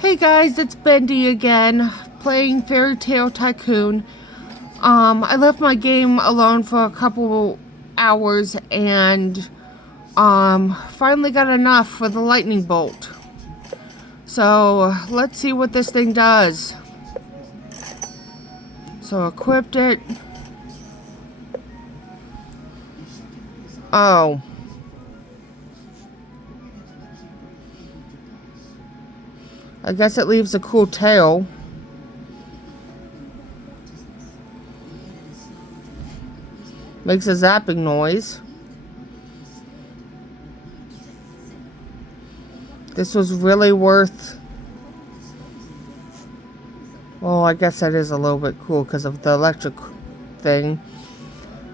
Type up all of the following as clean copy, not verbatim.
Hey guys, it's Bendy again, playing Fairy Tale Tycoon. I left my game alone for a couple hours and finally got enough for the lightning bolt. So let's see what this thing does. So equipped it. Oh. I guess it leaves a cool tail. Makes a zapping noise. This was really worth... Well, I guess that is a little bit cool because of the electric thing.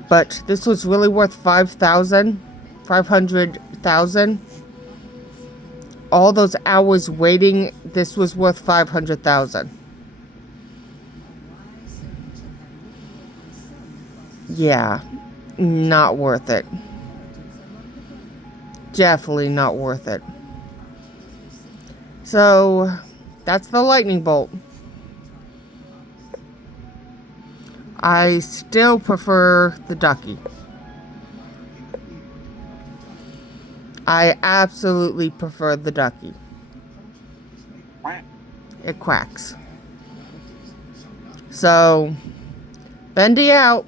But this was really worth 500,000. All those hours waiting, this was worth 500,000. Yeah, not worth it. Definitely not worth it. So, that's the lightning bolt. I still prefer the ducky. I absolutely prefer the ducky. It quacks. So, Bendy out.